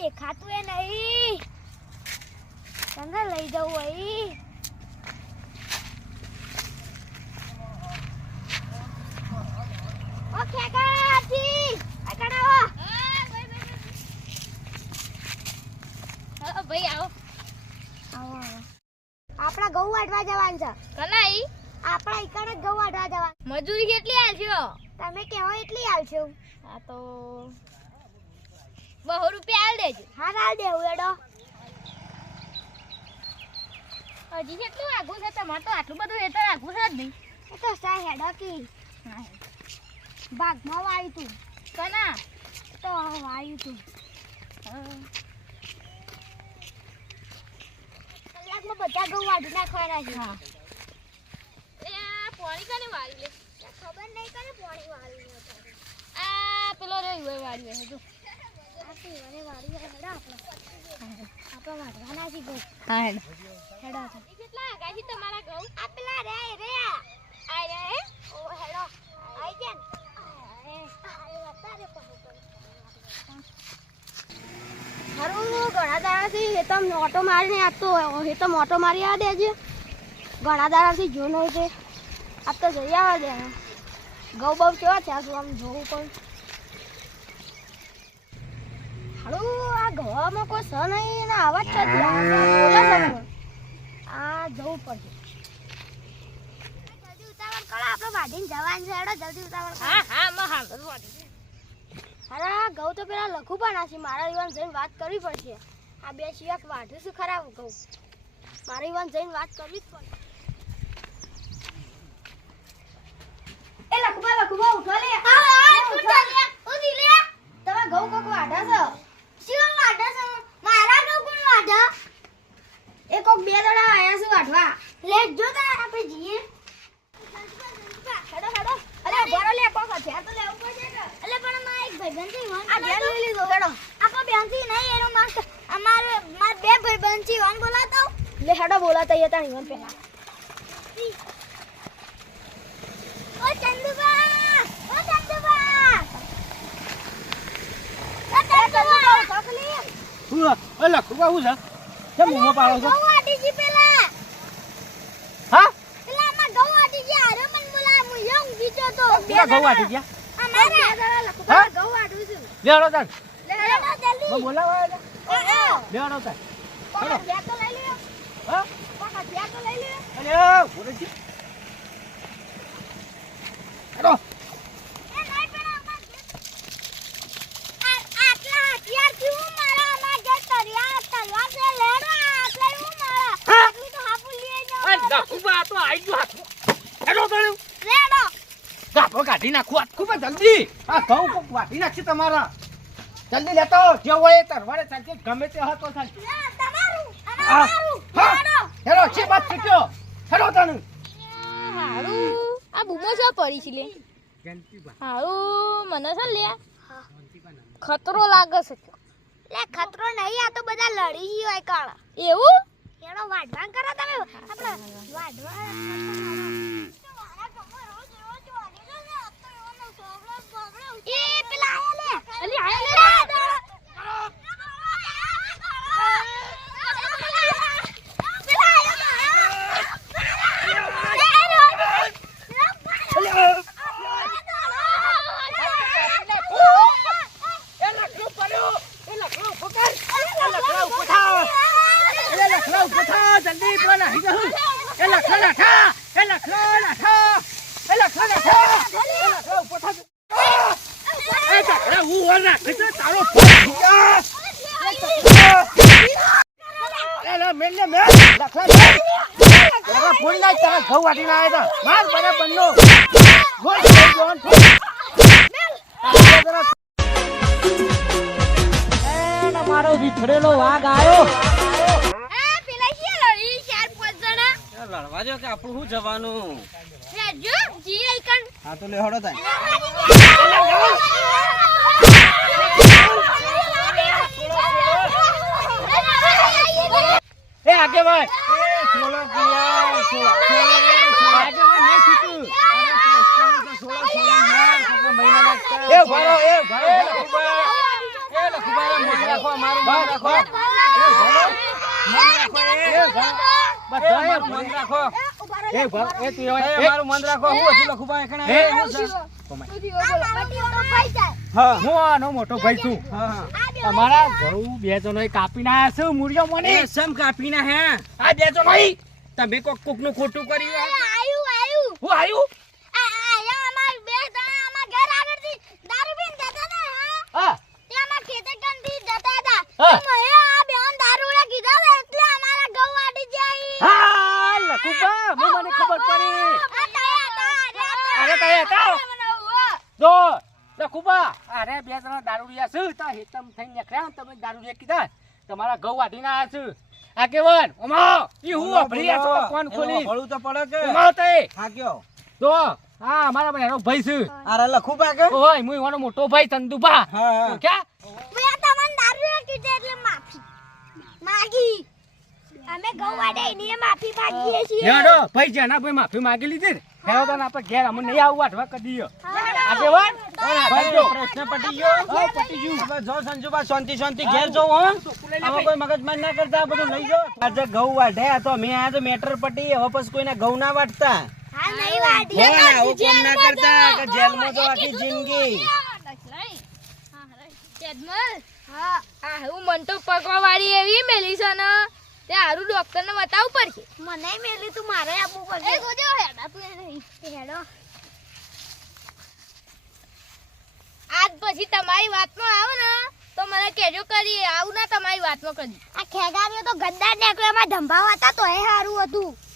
દેખાતું એ નહીં તને લઈ જવું હોય ઓ ખેગાથી આ કણાવો હા ભાઈ આવો આવો આપણા ઘઉં વાટવા જવાનું છે કલાઈ આપણા ઈકણ જ ઘઉં વાટવા જવાનું મજૂરી કેટલી આલશો તમે કેવો એટલી આલશો આ તો 200 રૂપિયા આલ દેજો હા આલ દેવું એડો હજી કેટલું આગું છે તમારે તો આટલું બધું હેતર આગું છે જ નહીં એ તો સાહેબ હેડો કી ભાગમાં વાયું તું કના તો વાયું તું કલાકમાં બધા ઘઉં વાઢી નાખવાના છે હા એ આ પાણી કને વાળી લે ખબર નહીં કને પાણી વાળી આ પેલો રે વાળી હે જો આ પીવાને વાળી હેડો આપણે વાઢવાના છે ઘઉં હા હેડો કેટલા ગાજી તમારા ઘઉં આ પેલા રે આ રે ઓ હેડો આઈ ગયા હારું ઘણા દાડાથી હેતમ ઓટો મારીને આપતો હેતમ ઓટો મારી આ દેજે ઘણા દાડાથી જો નહીં તે આપ તો જઈ આવે દે ઘઉં બહુ કેવા થયા છું આમ જોવું પણ હારું આ ઘઉંમાં કોઈ સ નહીં ને આવા જ છે આ જવું પડશે જલ્દી ઉતાવળ કરો આપણે વાઢીને જવાનું છે હેડો જલ્દી ઉતાવળ કરો હા અરે ઘઉં તો પેલા લખું પણ છે મારા યુવાન જઈને વાત કરવી પડશે આ બે શિયાક વાઢું છું ખરાબ ઘઉં મારા યુવાન જઈને વાત કરવી જ પડશે એ લખુબા ઉઠો લે ઉધી લે તમે ઘઉં કોક વાઢા છો શિવા વાઢા છો મારા ઘઉં કોણ વાઢા એ કોક બે દડા આયા છે વાઢવા લેજો તો આપણે જઈએ હેડો અલે બરો લે કોક હથિયાર તો લેવું પડશે ને અલે પણ માં એક ભાઈબંધ છે આ ઘેર લઈ લીધો હેડો આપો બેંથી નહીં એનો માર અમારે માર બે ભાઈબંધ છે ઓન બોલાતો લે હેડો બોલાતા એ તાણી ઓન પેલા ઓ ચંદુબા કાકલી હું અલા કુવા હું છે કેમ મોમાં પાડો છો ઘઉં વાટી પેલા હા પેલા માં ઘઉં વાટી જે આરે મન બોલા મુ યંગ બીજો તો પેલા ઘઉં વાટી ગયા અમારે લખુબા ઘઉં વાટું છું લેડો તાર લે હેડો જલ્દી બોલાવા લેડો તાર હેડો બે તો લઈ લ્યો હા પાકા બે તો લઈ લ્યો અલે બોલે છે હેડો એ નહીં પેલા આટલા હથિયાર થી હું મારા માં જે તરિયા તલવાર છે લેડો આટલા હું મારા આટલું તો હાપુ લઈ જાવ આ લખુબા તો આઈ ગયો હાથ હેડો તાર લેડો ગાપો કાઢી નાખો ખૂબ જલ્દી આ ઘઉં કોક વાટી નાખી તમારા જલ્દી લેતો જે હોય તરવાડે ચાલશે ગમે તે હતો ચાલ તમારું હા લેડો હેડો છે બાત છૂટ્યો હેડો તને હારું આ બૂમો છો પડી છે લે હારું મને છે લે ખતરો લાગે છે લે ખતરો નહીં આ તો બધા લડી ગઈ હોય કાળ એવું એનો વાઢવાન કરો તમે આપણે વાઢવા એ પેલા આયા લે અલી આયા લે જલ્દી બોલા હી જાઉં એ લખલા થા એ ચાકરા હું ઓલા કીધું તારો એ મેલે મે લખલા અરે ફોન ના તારા ઘઉં વાટીને આયા તા માર બરાબર નો ગોળ જોન એ મારો વિથરેલો વાઘ આયો લડવા જો કે આપણું શું જવાનું રેજો જી આઈકન હા તો લે હડો તાય એ આગે ભાઈ એ છોલા દિયા છોલા આગે ભાઈ નહીં છૂટું અરે છોલા યાર કેટલા મહિના લાગતા એ ભરો એ લખુભાઈ મન રાખો અમારું મન રાખો મન રાખો અમારું મન રાખો હું હજુ લખુભાઈ કણે હું આનો મોટો ભાઈ છું તમારા ઘઉં બે જણોએ કાપીને આયા છે મૂળિયો મને સમ કાપીના હે આ બે જણોએ તમે કોક નું ખોટું કર્યું હું આયું હા હા લખુબા મને ખબર પડી અરે તય હતા જો લખુબા અરે બે જણા દારૂડિયા છે તો હેતમ થઈને નીકળ્યા તમે દારૂડિયા કીધા તમારા ઘઉં વાટીને આયા છે આગેવાન ઓમા ઈ હું અભરી આ તો કોણ ખોલી હળું તો પડે કે ઓમા તે હા કયો જો હા અમારા બહેનો ભાઈ છે અરે લખુભા કે ઓય હું એનો મોટો ભાઈ ચંદુભા હા ક્યાં હેડો ભાઈ જાના ભાઈ માફી માંગી લીધી ને હેડો તો આપણે ઘેર અમને નહીં આવું વાટવા કદી આગેવાન પ્રશ્ન પટી ગયો પટી ગયું હવે જો સંજુબા શાંતિ શાંતિ ઘેર જાવ હો આમાં કોઈ મગજમારી ના કરતા બધું લઈ જાઓ આજે ઘઉં વાઢ્યા તો મેં આજે મેટર પટી હવે પછી કોઈના ઘઉં ના વાટતા આવું કામ ના કરતા કે જેલમાં તો આખી જિંદગી હું મન તો પકવા વાળી એવી મેલી છે ને તે હારું ડોક્ટર ને બતાવવું પડશે મને મેલી તું મારે આપવું પડશે આજ પછી તમારી વાતમાં આવો ને તો મને કહેજો કરી આવું ના તમારી વાતમાં કરી આ ખેગારીઓ તો ગદ્દાર નીકળ્યો એમાં ધંભાવ હતા તો એ સારું હતું